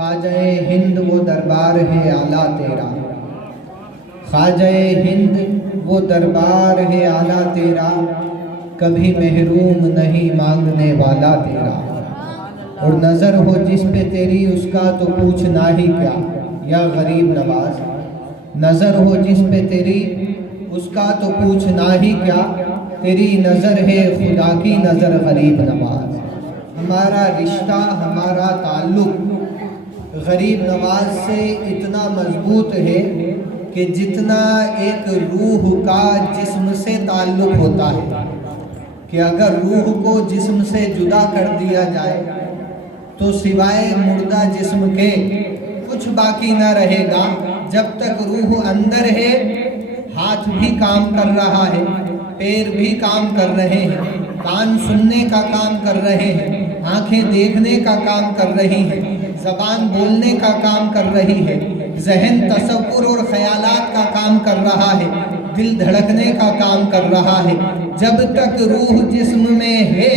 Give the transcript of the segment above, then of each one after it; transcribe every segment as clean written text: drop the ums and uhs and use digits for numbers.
خواجہ ہند وہ دربار ہے اعلیٰ تیرا، خواجہ ہند وہ دربار ہے اعلیٰ تیرا، کبھی محروم نہیں مانگنے والا تیرا۔ اور نظر ہو جس پہ تیری اس کا تو پوچھنا ہی کیا، یا غریب نواز نظر ہو جس پہ تیری اس کا تو پوچھنا ہی کیا، تیری نظر ہے خدا کی نظر غریب نواز۔ ہمارا رشتہ، ہمارا تعلق غریب نواز سے اتنا مضبوط ہے کہ جتنا ایک روح کا جسم سے تعلق ہوتا ہے، کہ اگر روح کو جسم سے جدا کر دیا جائے تو سوائے مردہ جسم کے کچھ باقی نہ رہے گا۔ جب تک روح اندر ہے، ہاتھ بھی کام کر رہا ہے، پیر بھی کام کر رہے ہیں، کان سننے کا کام کر رہے ہیں، آنکھیں دیکھنے کا کام کر رہی ہیں، زبان بولنے کا کام کر رہی ہے، ذہن تصور اور خیالات کا کام کر رہا ہے، دل دھڑکنے کا کام کر رہا ہے۔ جب تک روح جسم میں ہے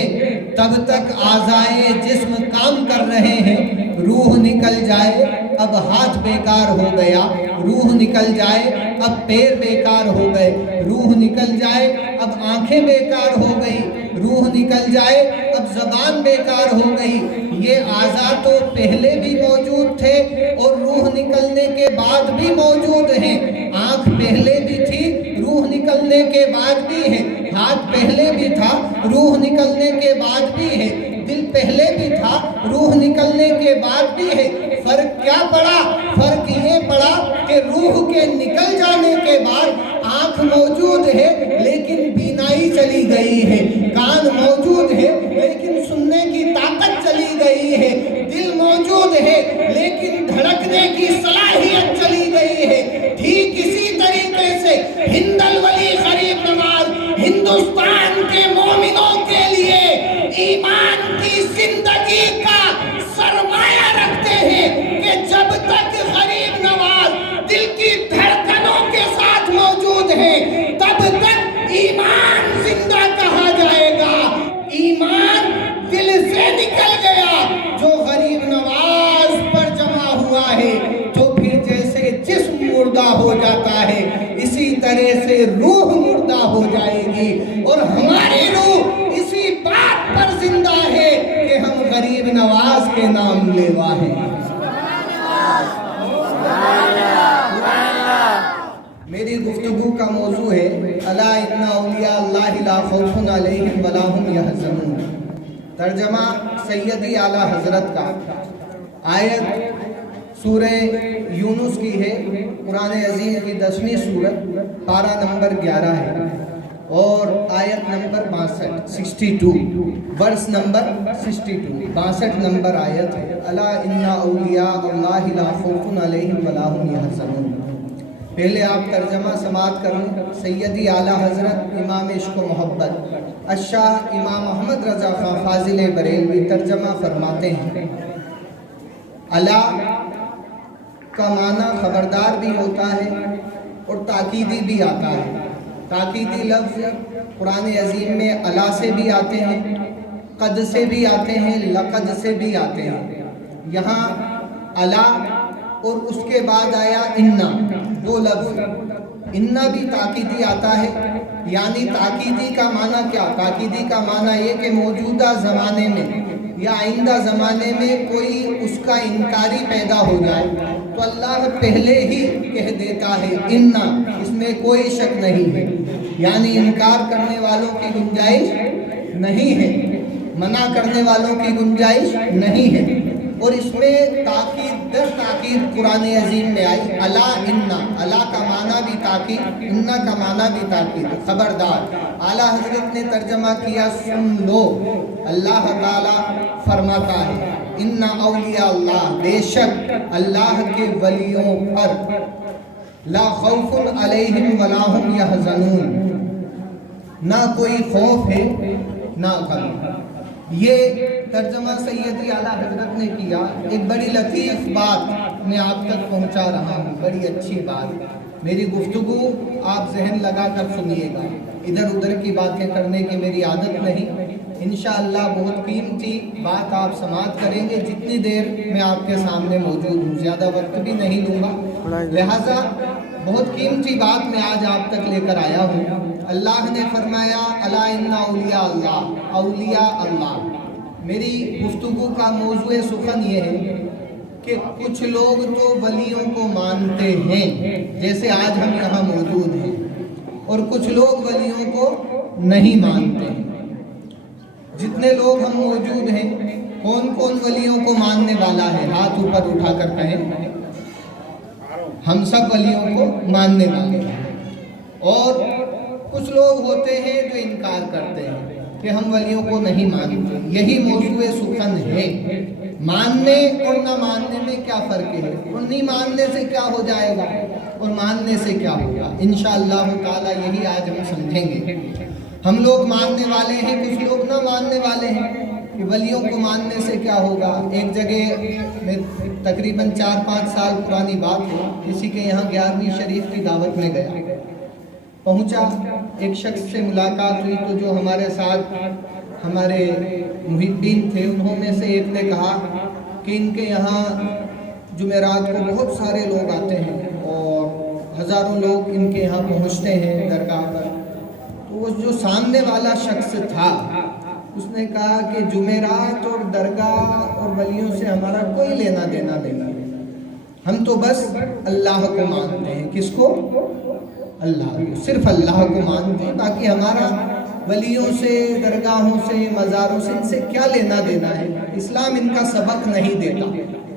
تب تک اعضائے جسم کام کر رہے ہیں۔ روح نکل جائے اب ہاتھ بیکار ہو گیا، روح نکل جائے اب پیر بیکار ہو گئے، روح نکل جائے اب آنکھیں بیکار ہو گئی، روح نکل جائے اب زبان بیکار ہو گئی۔ یہ اعضاء تو پہلے بھی موجود تھے اور روح نکلنے کے بعد بھی موجود ہیں۔ آنکھ پہلے بھی تھی، روح نکلنے کے بعد بھی ہے، ہاتھ پہلے بھی تھا، روح نکلنے کے بعد بھی ہے، دل پہلے بھی تھا، روح نکلنے کے بعد بھی ہے۔ فرق کیا پڑا؟ فرق یہ پڑا کہ روح کے نکل جانے کے بعد آنکھ موجود ہے لیکن بینائی چلی گئی ہے، کان موجود ہے لیکن سننے کی طاقت چلی گئی ہے، دل موجود ہے لیکن دھڑکنے کی صلاحیت چلی گئی ہے۔ ٹھیک اسی طریقے سے ہند الولی غریب نواز ہندوستان کے مومنوں کے لیے ایمان کی زندگی کا سرمایہ رکھتے ہیں کہ جب تک غریب نواز دل کی دھڑکنوں کے ساتھ موجود ہے تب تک ایمان زندہ کہا جائے گا۔ ایمان دل سے نکل گیا جو غریب نواز پر جمع ہوا ہے تو پھر جیسے جسم مردہ ہو جاتا ہے اسی طرح سے روح مردہ ہو جائے گی، اور ہماری روح اسی بات پر زندہ ہے کہ ہم غریب نواز کے نام لیوا ہیں۔ میری گفتگو کا موضوع ہے الا ان اولیاء اللہ لا خوف علیہم ولا هم یحزنون۔ ترجمہ سیدی اعلیٰ حضرت کا۔ آیت سورہ یونس کی ہے، قرآن عظیم کی 10ویں سورت، پارہ نمبر 11 ہے اور آیت نمبر 62 ورس نمبر 62 نمبر آیت ہے۔ الا ان اولیاء اللہ لا خوف علیہم ولا هم یحزنون۔ پہلے آپ ترجمہ سماعت کریں۔ سیدی اعلیٰ حضرت امام عشق و محبت الشاہ امام محمد رضا خان فاضل بریلوی ترجمہ فرماتے ہیں، الا کا معنی خبردار بھی ہوتا ہے اور تاکیدی بھی آتا ہے۔ تاکیدی لفظ قرآن عظیم میں الا سے بھی آتے ہیں، قد سے بھی آتے ہیں، لقد سے بھی آتے ہیں۔ یہاں الا اور اس کے بعد آیا انا، دو لفظ۔ انا بھی تاکیدی آتا ہے، یعنی تاکیدی کا معنی کیا؟ تاکیدی کا معنی یہ کہ موجودہ زمانے میں یا آئندہ زمانے میں کوئی اس کا انکاری پیدا ہو جائے تو اللہ پہلے ہی کہہ دیتا ہے انا، اس میں کوئی شک نہیں ہے، یعنی انکار کرنے والوں کی گنجائش نہیں ہے، منع کرنے والوں کی گنجائش نہیں ہے۔ اور اس میں تاکید در تاکید قرآن عظیم میں آئی الا انا، الا کا معنی بھی تاکید، انا کا معنی بھی تاکید، خبردار۔ اعلیٰ حضرت نے ترجمہ کیا سن لو، اللہ تعالیٰ فرماتا ہے ان اولیاء اللہ، بے شک اللہ کے ولیوں پر لا خوف علیہم ولا هم یحزنون، نہ کوئی خوف ہے نہ غم۔ یہ ترجمہ سیدی اعلیٰ حضرت نے کیا۔ ایک بڑی لطیف بات میں آپ تک پہنچا رہا ہوں، بڑی اچھی بات۔ میری گفتگو آپ ذہن لگا کر سنیے گا، ادھر ادھر کی باتیں کرنے کی میری عادت نہیں، انشاءاللہ بہت قیمتی بات آپ سماعت کریں گے. جتنی دیر میں آپ کے سامنے موجود ہوں زیادہ وقت بھی نہیں لوں گا، لہٰذا بہت قیمتی بات میں آج آپ تک لے کر آیا ہوں. اللہ نے فرمایا الا ان اولیاء اللہ، اولیاء اللہ. میری گفتگو کا موضوع سخن یہ ہے کہ کچھ لوگ تو ولیوں کو مانتے ہیں جیسے آج ہم یہاں موجود ہیں، اور کچھ لوگ ولیوں کو نہیں مانتے ہیں. جتنے لوگ ہم موجود ہیں کون کون ولیوں کو ماننے والا ہے؟ ہاتھ اوپر اٹھا کر کہیں. ہم سب ولیوں کو ماننے والے ہیں. اور کچھ لوگ ہوتے ہیں جو انکار کرتے ہیں کہ ہم ولیوں کو نہیں مانتے. یہی موضوع سخن ہے. ماننے اور نہ ماننے میں کیا فرق ہے، اور نہیں ماننے سے کیا ہو جائے گا اور ماننے سے کیا ہوگا. انشاءاللہ تعالی یہی آج ہم سمجھیں گے. ہم لوگ ماننے والے ہیں، کچھ لوگ نہ ماننے والے ہیں کہ ولیوں کو ماننے سے کیا ہوگا. ایک جگہ میں تقریباً 4-5 سال پرانی بات ہے، کسی کے یہاں 11ویں شریف کی دعوت میں گیا. پہنچا، ایک شخص سے ملاقات ہوئی تو جو ہمارے ساتھ ہمارے محبین تھے انہوں میں سے ایک نے کہا کہ ان کے یہاں جمعرات کو بہت سارے لوگ آتے ہیں اور ہزاروں لوگ ان کے یہاں پہنچتے ہیں درگاہ پر. تو وہ جو سامنے والا شخص تھا اس نے کہا کہ جمعرات اور درگاہ اور ولیوں سے ہمارا کوئی لینا دینا نہیں ہے. ہم تو بس اللہ کو مانتے ہیں. کس کو؟ اللہ کو. صرف اللہ کو مانتے ہیں. باقی ہمارا ولیوں سے، درگاہوں سے، مزاروں سے ان سے کیا لینا دینا ہے. اسلام ان کا سبق نہیں دیتا.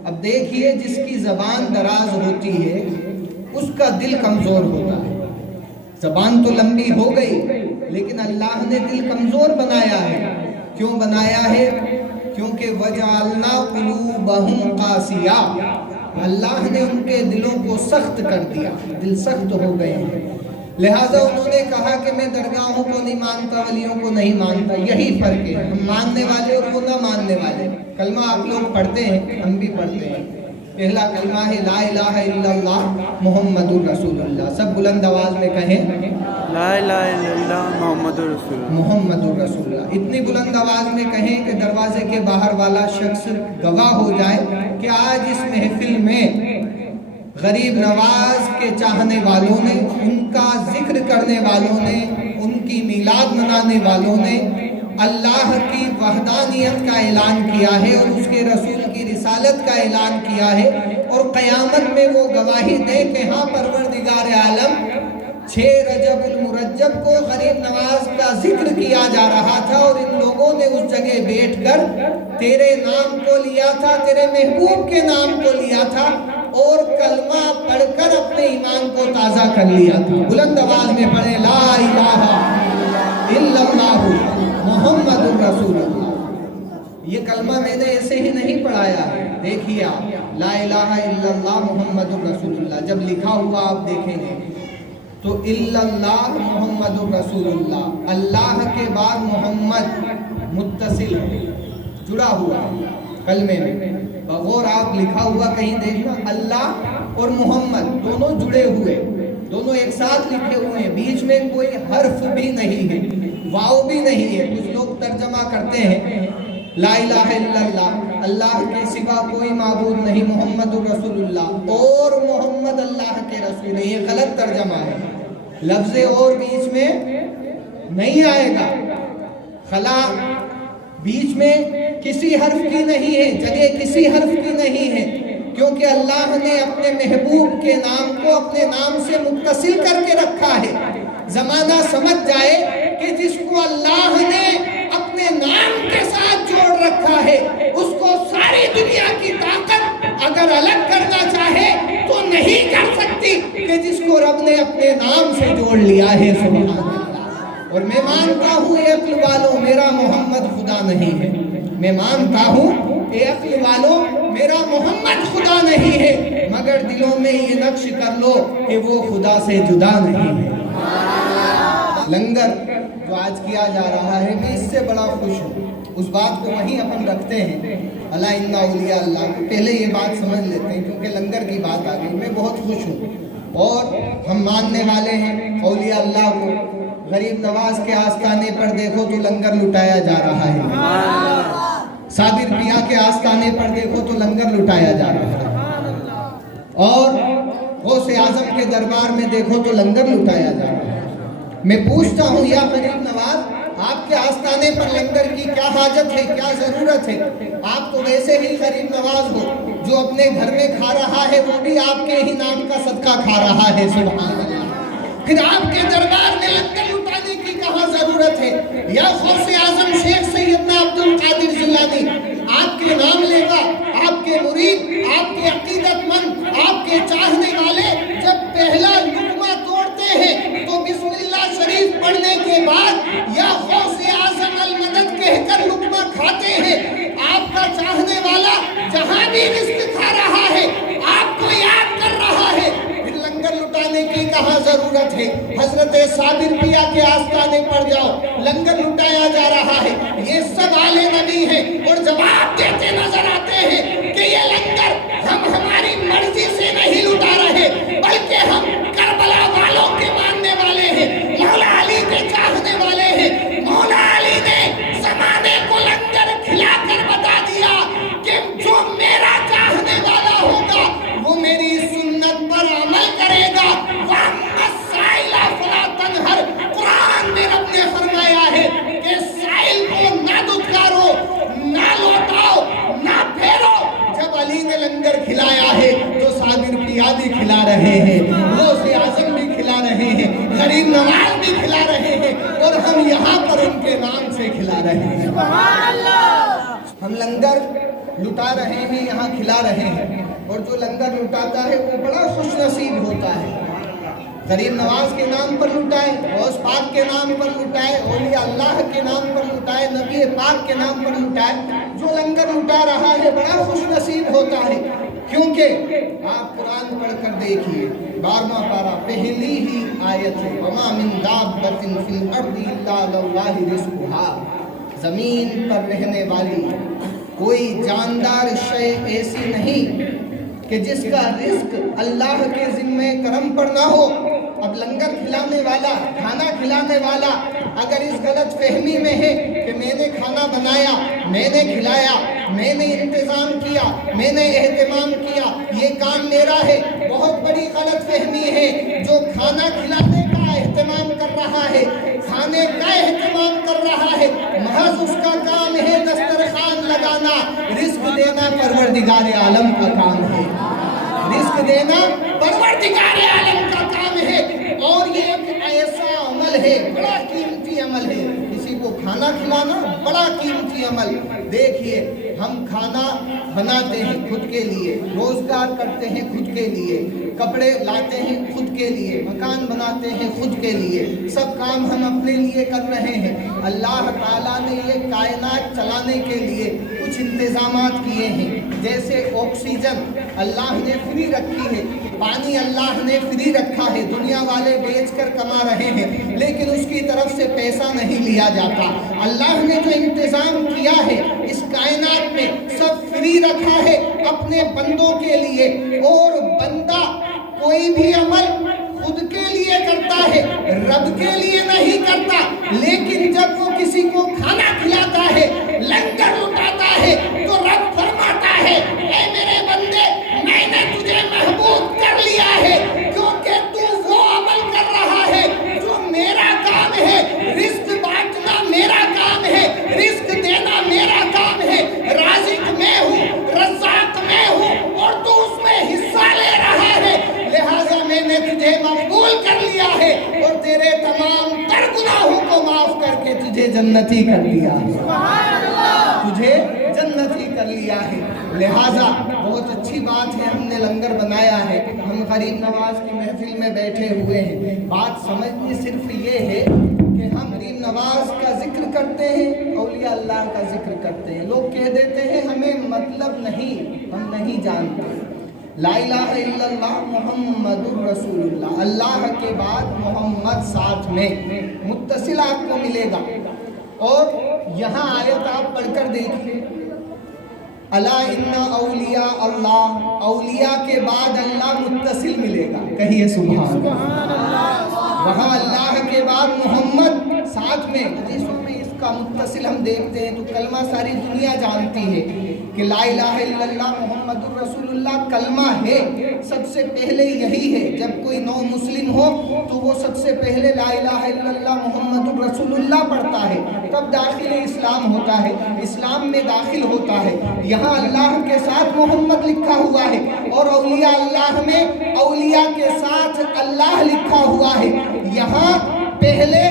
اب دیکھیے جس کی زبان دراز ہوتی ہے اس کا دل کمزور ہوتا ہے. زبان تو لمبی ہو گئی لیکن اللہ نے دل کمزور بنایا ہے. کیوں بنایا ہے؟ کیونکہ وَجَعَلْنَا قُلُوبَهُمْ قَاسِيَةً، اللہ نے ان کے دلوں کو سخت کر دیا، دل سخت ہو گئے ہیں. لہٰذا انہوں نے کہا کہ میں درگاہوں کو نہیں مانتا، ولیوں کو نہیں مانتا. یہی فرق ہے، ہم ماننے والے اور وہ نہ ماننے والے. کلمہ آپ لوگ پڑھتے ہیں، ہم بھی پڑھتے ہیں. پہلا کلمہ ہے لا الہ الا اللہ محمد الرسول اللہ. سب بلند آواز میں کہیں لا الہ الا اللہ محمد الرسول اللہ. محمد الرسول اللہ. اتنی بلند آواز میں کہیں کہ دروازے کے باہر والا شخص گواہ ہو جائے کہ آج اس محفل میں غریب نواز کے چاہنے والوں نے، ان کا ذکر کرنے والوں نے، ان کی میلاد منانے والوں نے اللہ کی وحدانیت کا اعلان کیا ہے اور اس کے رسول کی رسالت کا اعلان کیا ہے. اور قیامت میں وہ گواہی دے کہ ہاں پروردگار عالم 6 رجب المرجب کو غریب نواز کا ذکر کیا جا رہا تھا اور ان لوگوں نے اس جگہ بیٹھ کر تیرے نام کو لیا تھا، تیرے محبوب کے نام کو لیا تھا اور کلمہ پڑھ کر اپنے ایمان کو تازہ کر لیا تھا. بلند آواز میں پڑھے لا الہ الا اللہ محمد الرسول اللہ. یہ کلمہ میں نے ایسے ہی نہیں پڑھایا ہے. دیکھیے آپ لا الہ الا اللہ محمد الرسول اللہ جب لکھا ہوا آپ دیکھیں گے تو الا اللہ محمد الرسول اللہ، اللہ کے بعد محمد متصل ہے، جڑا ہوا ہے کلمے میں. بغور آپ لکھا ہوا کہیں دیکھنا اللہ اور محمد دونوں جڑے ہوئے، دونوں ایک ساتھ لکھے ہوئے ہیں. بیچ میں کوئی حرف بھی نہیں ہے، واو بھی نہیں ہے. کچھ لوگ ترجمہ کرتے ہیں لا الہ الا اللہ، اللہ کے سوا کوئی معبود نہیں، محمد الرسول اللہ اور محمد اللہ کے رسول. یہ غلط ترجمہ ہے. لفظ اور بیچ میں نہیں آئے گا. خلا بیچ میں کسی حرف کی نہیں ہے، جگہ کسی حرف کی نہیں ہے، کیونکہ اللہ نے اپنے محبوب کے نام کو اپنے نام سے متصل کر کے رکھا ہے. زمانہ سمجھ جائے کہ جس کو اللہ نے اپنے نام کے ساتھ جوڑ رکھا ہے اس کو ساری دنیا کی طاقت اگر الگ کرنا چاہے تو نہیں کر سکتی کہ جس کو رب نے اپنے نام سے جوڑ لیا ہے. سبحان اللہ. اور میں مانتا ہوں اے عقل والوں میرا محمد خدا نہیں ہے. میں مانتا ہوں اے عقل والوں میرا محمد خدا نہیں ہے، مگر دلوں میں یہ نقش کر لو کہ وہ خدا سے جدا نہیں ہے. لنگر جو آج کیا جا رہا ہے میں اس سے بڑا خوش ہوں. اس بات کو وہیں اپن رکھتے ہیں الا ان اولیاء اللہ. پہلے یہ بات سمجھ لیتے ہیں کیونکہ لنگر کی بات آ گئی. میں بہت خوش ہوں اور ہم ماننے والے ہیں اولیاء اللہ کو. غریب نواز کے آستانے پر دیکھو تو لنگر لٹایا جا رہا ہے، صابر پیا کے آستانے پر دیکھو تو لنگر لٹایا جا رہا ہے، اور غوث اعظم کے دربار میں دیکھو تو لنگر لٹایا جا رہا ہے۔ میں پوچھتا ہوں یا غریب نواز، آپ کے آستانے پر لنگر کی کیا حاجت ہے، کیا ضرورت ہے؟ آپ تو ویسے ہی غریب نواز ہو، جو اپنے گھر میں کھا رہا ہے وہ بھی آپ کے ہی نام کا صدقہ کھا رہا ہے، سبحان اللہ۔ پھر آپ کے دربار میں لنگر لٹانے کی کہاں ضرورت ہے؟ یا غوث اعظم شیخ سیدنا عبد القادر جیلانی آپ کے نام لے گا، آپ کے مرید، آپ کے عقیدت مند، آپ کے چاہنے والے جب پہلا لقمہ توڑتے ہیں تو بسم اللہ شریف پڑھنے کے بعد یا غوث اعظم المدد کہہ کر لقمہ کھاتے ہیں، آپ کا چاہنے والا جہاں بھی رزق کھا رہا ہے آپ کو یاد کر رہا ہے، پھر لنگر لٹانے کی کہاں ضرورت ہے؟ حضرت صابر پیا کے آستانے پر جاؤ، لنگر لٹایا جا رہا ہے، یہ سب آل نبی ہیں اور جواب دیتے نظر آتے ہیں کہ یہ لنگر ہم ہماری مرضی سے نہیں لٹا رہے، بلکہ ہم کربلا والوں کے ماننے والے ہیں، مولا علی کے چاہنے والے ہیں۔ مولا علی نے زمانے کو لنگر کھلا کر بتا دیا کہ جو میرا چاہنے والا ہوگا وہ میری سنت پر عمل کرے گا۔ وَأَمَّا السَّائِلَ فَلَا تَنْهَرْ، قرآن میں رب نے فرمایا ہے کہ سائل کو نہ دھتکارو، نہ لوٹاؤ، نہ پھیرو۔ جب علی نے لنگر کھلایا ہے تو صابر پیا بھی کھلا رہے ہیں، غوث اعظم بھی کھلا رہے ہیں، غریب نواز بھی کھلا رہے ہیں، اور ہم یہاں پر ان کے نام سے کھلا رہے ہیں۔ ہم لنگر لٹا رہے ہیں، یہاں کھلا رہے ہیں، اور جو لنگر لٹاتا ہے وہ بڑا خوش نصیب ہوتا ہے۔ غریب نواز کے نام پر لٹائے، غوث پاک کے نام پر لٹائے، اولیاء اللہ کے نام پر لٹائے، نبی پاک کے نام پر لٹائے، جو لنگر لٹا رہا ہے بڑا خوش نصیب ہوتا ہے، کیونکہ آپ قرآن پڑھ کر دیکھیے 12واں پارہ پہلی ہی آیت ہے، وَمَا مِن دَابَّةٍ فِي الْأَرْضِ إِلَّا عَلَى اللَّهِ رِزْقُهَا، زمین پر رہنے والی کوئی جاندار شے ایسی نہیں کہ جس کا رزق اللہ کے ذمہ کرم پر نہ ہو۔ اب لنگر کھلانے والا، کھانا کھلانے والا اگر اس غلط فہمی میں ہے کہ میں نے کھانا بنایا، میں نے کھلایا، میں نے انتظام کیا، میں نے اہتمام کیا، یہ کام میرا ہے، بہت بڑی غلط فہمی ہے۔ جو کھانا کھلانے کا اہتمام کر رہا ہے، کھانے کا اہتمام کر رہا ہے، محض اس کا کام ہے دسترخوان لگانا، رزق دینا پروردگار عالم کا کام ہے، رزق دینا پروردگار عالم کا کام ہے۔ اور یہ ایک ایسا عمل ہے، بڑا قیمتی عمل ہے، کسی کو کھانا کھلانا بڑا قیمتی عمل۔ دیکھیے ہم کھانا بناتے ہیں خود کے لیے، روزگار کرتے ہیں خود کے لیے، کپڑے لاتے ہیں خود کے لیے، مکان بناتے ہیں خود کے لیے، سب کام ہم اپنے لیے کر رہے ہیں۔ اللہ تعالیٰ نے یہ کائنات چلانے کے لیے کچھ انتظامات کیے ہیں، جیسے آکسیجن اللہ نے فری رکھی ہے، پانی اللہ نے فری رکھا ہے، دنیا والے بیچ کر کما رہے ہیں لیکن اس کی طرف سے پیسہ نہیں لیا جاتا۔ اللہ نے جو انتظام کیا ہے اس کائنات میں سب فری رکھا ہے اپنے بندوں کے لیے، اور بندہ کوئی بھی عمل خود کے لیے کرتا ہے، رب کے لیے نہیں کرتا، لیکن جب وہ کسی کو کھانا کھلاتا ہے، لنگر لٹاتا ہے تو رب فرماتا ہے اے میرے بندے میں نے تجھے محبوب کر لیا ہے، کیونکہ تو وہ عمل کر رہا ہے جو میرا کام ہے، رزق بانٹنا میرا کام ہے، رزق دینا میرا کام ہے، رازق میں ہوں، رزاق میں ہوں، اور تو اس میں حصہ لے رہا ہے، لہٰذا میں نے تجھے مقبول کر لیا ہے اور تیرے تمام تر گناہوں کو معاف کر کے تجھے جنتی کر دیا ہے، تجھے جنتی کر لیا ہے۔ لہٰذا بہت اچھی بات ہے ہم نے لنگر بنایا ہے، ہم غریب نواز کی محفل میں بیٹھے ہوئے ہیں، بات سمجھنی صرف یہ ہے کہ ہم غریب نواز کا ذکر کرتے ہیں، اولیاء اللہ کا ذکر کرتے ہیں، لوگ کہہ دیتے ہیں ہمیں مطلب نہیں، ہم نہیں جانتے۔ لا الہ الا اللہ محمد الرسول اللہ، اللہ کے بعد محمد ساتھ میں متصل آپ کو ملے گا، اور یہاں آیت آپ پڑھ کر دیکھیے، الا ان اولیاء اللہ، اولیاء کے بعد اللہ متصل ملے گا، کہیے سبحان اللہ۔ وہاں اللہ کے بعد محمد، ساتھ میں حدیثوں میں اس کا متصل ہم دیکھتے ہیں تو کلمہ ساری دنیا جانتی ہے کہ لا الہ الا اللہ محمد الرسول اللہ کلمہ ہے، سب سے پہلے یہی ہے۔ جب کوئی نو مسلم ہو تو وہ سب سے پہلے لا الہ الا اللہ محمد الرسول اللہ پڑھتا ہے، تب داخل اسلام ہوتا ہے، اسلام میں داخل ہوتا ہے۔ یہاں اللہ کے ساتھ محمد لکھا ہوا ہے اور اولیاء اللہ میں اولیاء کے ساتھ اللہ لکھا ہوا ہے۔ یہاں پہلے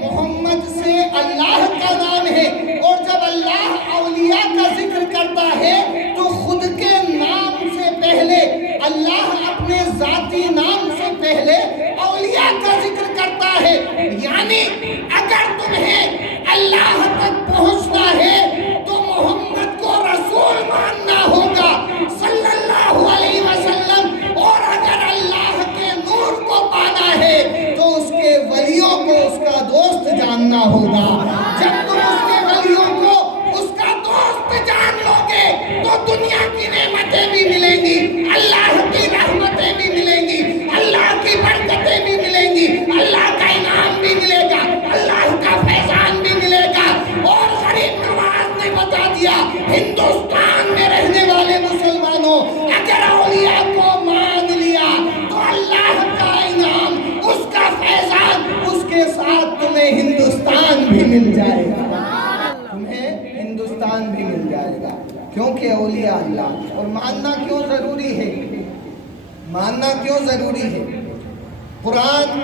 محمد سے اللہ کا نام ہے، اور جب اللہ اولیاء کا ذکر کرتا ہے تو خود کے نام سے پہلے اللہ اپنے ذاتی نام سے پہلے اولیاء کا ذکر کرتا ہے۔ یعنی اگر تمہیں اللہ تک پہنچنا ہے تو محمد کو رسول ماننا ہوگا صلی اللہ علیہ وسلم، اور اگر اللہ کے نور کو پانا ہے تو اس کے ولیوں کو اس کا دوست جاننا ہوگا۔ جب تم اس کے ولیوں کو اس کا دوست جان لو گے تو دنیا کی نعمتیں بھی ملیں گی، اللہ کی رحمتیں بھی ملیں گی، اللہ کی برکتیں بھی ملیں گی، اللہ کا انعام بھی ملے گا، اللہ کا فیضان بھی ملے گا۔ اور غریب نواز نے بتا دیا ہندوستان میں رہنے والے مسلمانوں، اگر اولیاء کو مان لیا تو اللہ کا انعام، اس کا فیضان، اس کے ساتھ تمہیں ہندوستان بھی مل جائے گا، تمہیں ہندوستان بھی مل جائے گا، کیونکہ اولیاء اللہ۔ اور ماننا کیوں ضروری ہے؟ ماننا کیوں ضروری ہے؟ قرآن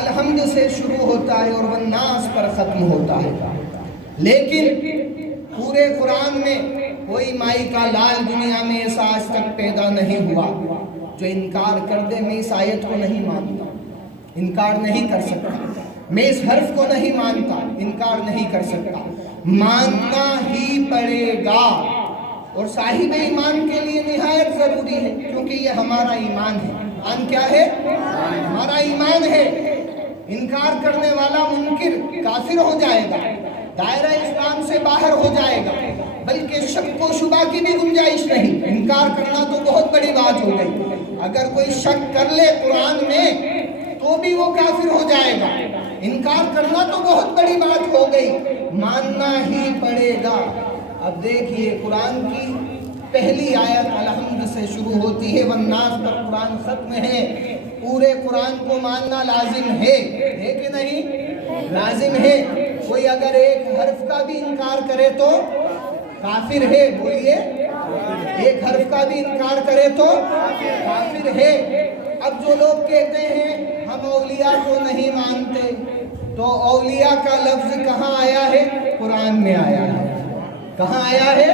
الحمد سے شروع ہوتا ہے اور والناس پر ختم ہوتا ہے، لیکن پورے قرآن میں کوئی مائی کا لال دنیا میں ایسا آج تک پیدا نہیں ہوا جو انکار کر دے میں اس آیت کو نہیں مانتا، انکار نہیں کر سکتا، میں اس حرف کو نہیں مانتا، انکار نہیں کر سکتا، ماننا ہی پڑے گا۔ اور صاحب ایمان کے لیے نہایت ضروری ہے، کیونکہ یہ ہمارا ایمان ہے۔ ایمان کیا ہے؟ ہمارا ایمان ہے۔ انکار کرنے والا منکر کافر ہو جائے گا، دائرہ اسلام سے باہر ہو جائے گا، بلکہ شک و شبہ کی بھی گنجائش نہیں۔ انکار کرنا تو بہت بڑی بات ہو گئی، اگر کوئی شک کر لے قرآن میں تو بھی وہ کافر ہو جائے گا۔ انکار کرنا تو بہت بڑی بات ہو گئی، ماننا ہی پڑے گا۔ اب دیکھیے قرآن کی پہلی آیت الحمد سے شروع ہوتی ہے، والناس پر قرآن ختم ہے۔ پورے قرآن کو ماننا لازم ہے کہ نہیں؟ لازم ہے۔ کوئی اگر ایک حرف کا بھی انکار کرے تو کافر ہے، بولیے، ایک حرف کا بھی انکار کرے تو کافر ہے۔ اب جو لوگ کہتے ہیں ہم اولیاء کو نہیں مانتے، تو اولیاء کا لفظ کہاں آیا ہے؟ قرآن میں آیا ہے۔ کہاں آیا ہے؟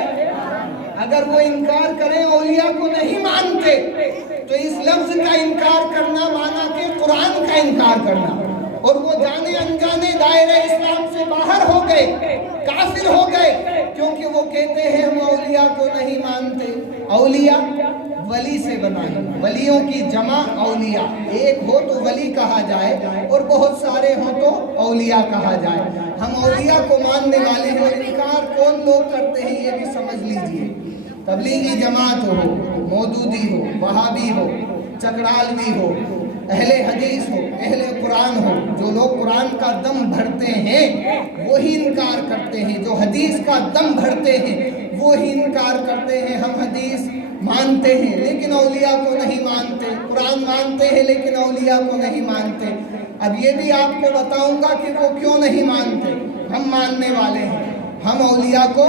اگر وہ انکار کریں اولیاء کو نہیں مانتے تو اس لفظ کا انکار کرنا مانا کہ قرآن کا انکار کرنا، اور وہ جانے انجانے دائرہ اسلام سے باہر ہو گئے، کافر ہو گئے، کیونکہ وہ کہتے ہیں ہم اولیاء کو نہیں مانتے۔ اولیاء ولی سے بنا ہے، ولیوں کی جمع اولیاء، ایک ہو تو ولی کہا جائے اور بہت سارے ہوں تو اولیاء کہا جائے۔ ہم اولیاء کو ماننے والے ہیں، اور انکار کون لوگ کرتے ہیں یہ بھی سمجھ لیجئے۔ تبلیغی جماعت ہو، مودودی ہو، وہابی ہو، چکڑالوی ہو، اہل حدیث ہو، اہل قرآن ہو، جو لوگ قرآن کا دم بھرتے ہیں وہی انکار کرتے ہیں، جو حدیث کا دم بھرتے ہیں وہی انکار کرتے ہیں۔ ہم حدیث مانتے ہیں لیکن اولیاء کو نہیں مانتے، قرآن مانتے ہیں لیکن اولیاء کو نہیں مانتے۔ اب یہ بھی آپ کو بتاؤں گا کہ وہ کیوں نہیں مانتے۔ ہم ماننے والے ہیں، ہم اولیاء کو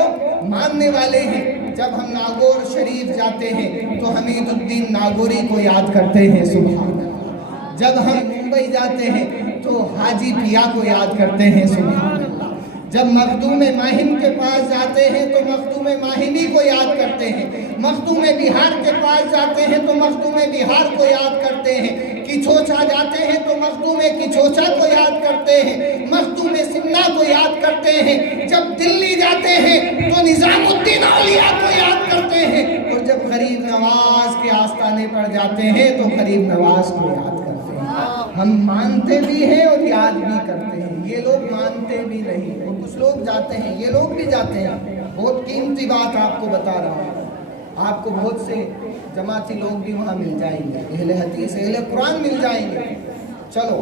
ماننے والے ہیں۔ جب ہم ناگور شریف جاتے ہیں تو حمید الدین ناگوری کو یاد کرتے ہیں، سبحان اللہ۔ جب ہم ممبئی جاتے ہیں تو حاجی پیا کو یاد کرتے ہیں، سبحان اللہ۔ جب مخدوم ماہم کے پاس جاتے ہیں تو مخدوم ماہمی کو یاد کرتے ہیں، مخدوم بہار کے پاس جاتے ہیں تو مخدوم بہار کو یاد کرتے ہیں، کچھوچا جاتے ہیں تو مخدوم کچھوچا کو یاد کرتے ہیں، مخدوم سمنا کو یاد کرتے ہیں، جب دلی جاتے ہیں تو نظام الدین اولیاء کو یاد کرتے ہیں، اور جب غریب نواز کے آستانے پر جاتے ہیں تو غریب نواز کو یاد کرتے ہیں۔ ہم مانتے بھی ہیں اور یاد بھی کرتے ہیں، یہ لوگ مانتے بھی نہیں، اور کچھ لوگ جاتے ہیں، یہ لوگ بھی جاتے ہیں۔ بہت قیمتی بات آپ کو بتا رہا ہوں، آپ کو بہت سے جماعتی لوگ بھی وہاں مل جائیں گے، اہل حدیث اہل قرآن مل جائیں گے۔ چلو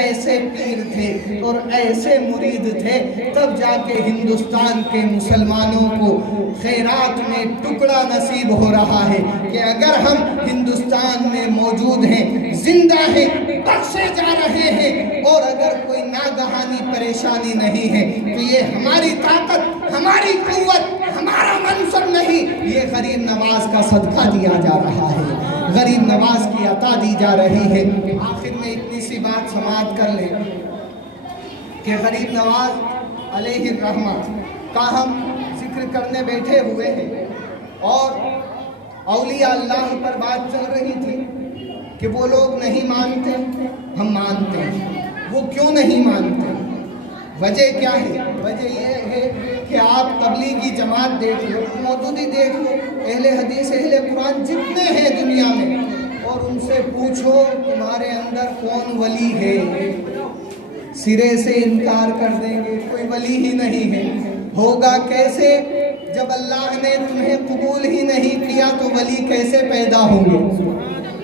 ایسے پیر تھے اور ایسے مرید تھے، تب جا کے ہندوستان کے مسلمانوں کو خیرات میں ٹکڑا نصیب ہو رہا ہے کہ اگر ہم ہندوستان میں موجود ہیں، زندہ ہیں، بخشے جا رہے ہیں، اور اگر کوئی ناگہانی پریشانی نہیں ہے تو یہ ہماری طاقت، ہماری قوت، ہمارا منصب نہیں، یہ غریب نواز کا صدقہ دیا جا رہا ہے، غریب نواز کی عطا دی جا رہی ہے۔ آخر میں اتنی سی بات سماعت کر لیں کہ غریب نواز علیہ الرحمہ کا ہم ذکر کرنے بیٹھے ہوئے ہیں، اور اولیاء اللہ پر بات چل رہی تھی کہ وہ لوگ نہیں مانتے، ہم مانتے ہیں۔ وہ کیوں نہیں مانتے؟ وجہ کیا ہے؟ وجہ یہ ہے کہ آپ تبلیغی جماعت دیکھ لو، مودودی دیکھ لو، اہل حدیث، اہل قرآن جتنے ہیں دنیا میں، اور ان سے پوچھو تمہارے اندر کون ولی ہے، سرے سے انکار کر دیں گے، کوئی ولی ہی نہیں ہے۔ ہوگا کیسے؟ جب اللہ نے تمہیں قبول ہی نہیں کیا تو ولی کیسے پیدا ہوں گے؟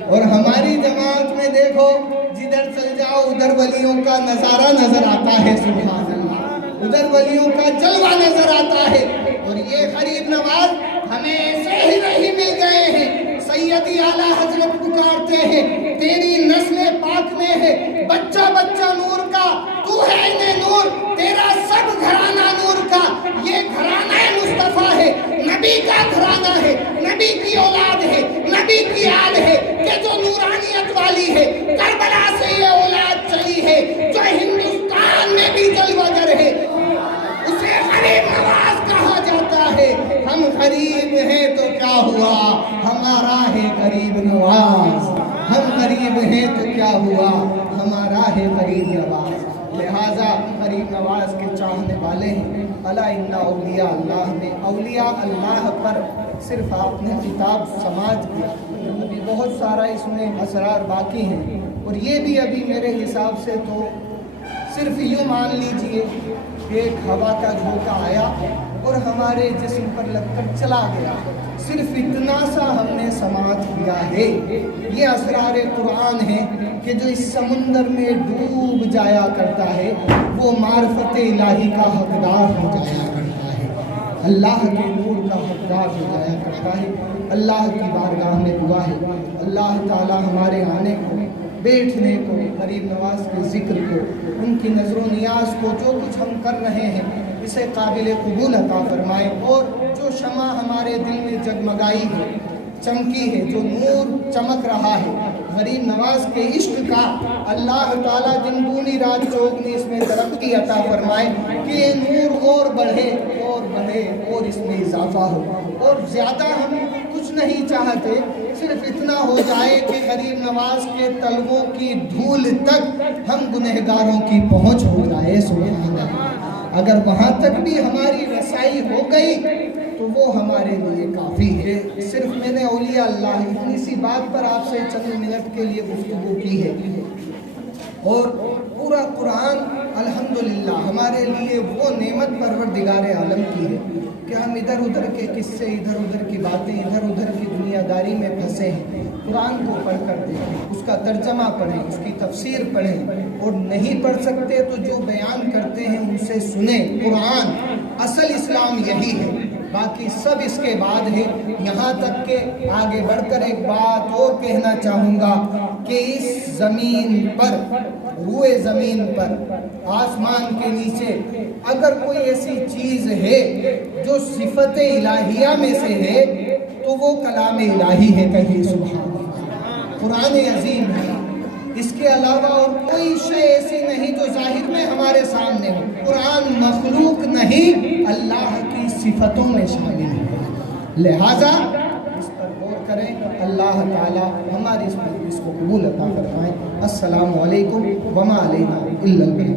اور ہماری جماعت میں دیکھو، جدھر چل جاؤ ادھر ولیوں کا نظارہ نظر آتا ہے، سبحان اللہ، ادھر ولیوں کا جلوہ نظر آتا ہے۔ اور یہ غریب نواز ہمیں ایسے ہی نہیں مل گئے ہیں، سیدی اعلیٰ حضرت پکارتے ہیں، تیری نسل پاک میں ہے بچہ بچہ نور کا، تو ہے عین نور، تیرا سب گھرانہ نور کا، یہ گھرانہ مصطفیٰ ہے، نبی کا گھرانہ ہے، نبی کی اولاد ہے، نبی کی آل ہے کہ جو نورانیت والی ہے، کربلا سے یہ اولاد چلی ہے، جو ہندوستان میں بھی جلوگر ہے، اسے غریب نواز کہا جاتا ہے۔ ہم غریب ہیں تو کیا ہوا، ہمارا ہے غریب نواز، ہم غریب ہیں تو کیا ہوا، ہمارا ہے غریب نواز۔ لہٰذا غریب نواز کے چاہنے والے ہیں، الا ان اولیاء اللہ میں، اولیاء اللہ پر صرف آپ نے خطاب سماج کیا، ابھی بہت سارا اس میں اسرار باقی ہیں، اور یہ بھی ابھی میرے حساب سے تو صرف یوں مان لیجئے ایک ہوا کا جھونکا آیا اور ہمارے جسم پر لگ کر چلا گیا، صرف اتنا سا ہم نے سماعت کیا ہے۔ یہ اسرار قرآن ہے کہ جو اس سمندر میں ڈوب جایا کرتا ہے وہ معرفت الہی کا حقدار ہو جایا کرتا ہے، اللہ کے نور کا حقدار ہو جایا کرتا ہے۔ اللہ کی بارگاہ میں دعا ہے اللہ تعالی ہمارے آنے کو، بیٹھنے کو، غریب نواز کے ذکر کو، ان کی نظر و نیاز کو، جو کچھ ہم کر رہے ہیں اسے قابل قبول عطا فرمائے، اور جو شمع ہمارے دل میں جگمگائی ہے، چمکی ہے، جو نور چمک رہا ہے غریب نواز کے عشق کا، اللہ تعالیٰ دن دونی رات چوگنی اس میں ترقی عطا فرمائے کہ یہ نور اور بڑھے اور بڑھے اور اس میں اضافہ ہو، اور زیادہ ہم کچھ نہیں چاہتے، صرف اتنا ہو جائے کہ غریب نواز کے تلووں کی دھول تک ہم گنہگاروں کی پہنچ ہو جائے، سبحان اللہ۔ اگر وہاں تک بھی ہماری رسائی ہو گئی تو وہ ہمارے لیے کافی ہے۔ صرف میں نے اولیاء اللہ اتنی سی بات پر آپ سے چند منٹ کے لیے گفتگو کی ہے، اور پورا قرآن الحمدللہ ہمارے لیے وہ نعمت پروردگار عالم کی ہے کہ ہم ادھر ادھر کے قصے، ادھر ادھر کی باتیں، ادھر ادھر کی دنیا داری میں پھنسے ہیں۔ قرآن کو پڑھ کر دیکھیں، اس کا ترجمہ پڑھیں، اس کی تفسیر پڑھیں، اور نہیں پڑھ سکتے تو جو بیان کرتے ہیں ان سے سنیں۔ قرآن اصل اسلام یہی ہے، باقی سب اس کے بعد ہے۔ یہاں تک کہ آگے بڑھ کر ایک بات اور کہنا چاہوں گا کہ اس زمین پر، روئے زمین پر، آسمان کے نیچے اگر کوئی ایسی چیز ہے جو صفت الہیہ میں سے ہے تو وہ کلام الہی ہے، کہیے سبحان اللہ۔ قرآن عظیم ہے، اس کے علاوہ اور کوئی شے ایسی نہیں جو ظاہر میں ہمارے سامنے ہو۔ قرآن مخلوق نہیں، اللہ کی صفتوں میں شامل ہے، لہٰذا اس پر غور کریں۔ اللہ تعالی ہماری اس مجلس کو قبول عطا فرمائے۔ السلام علیکم وما علینا الا البلاغ۔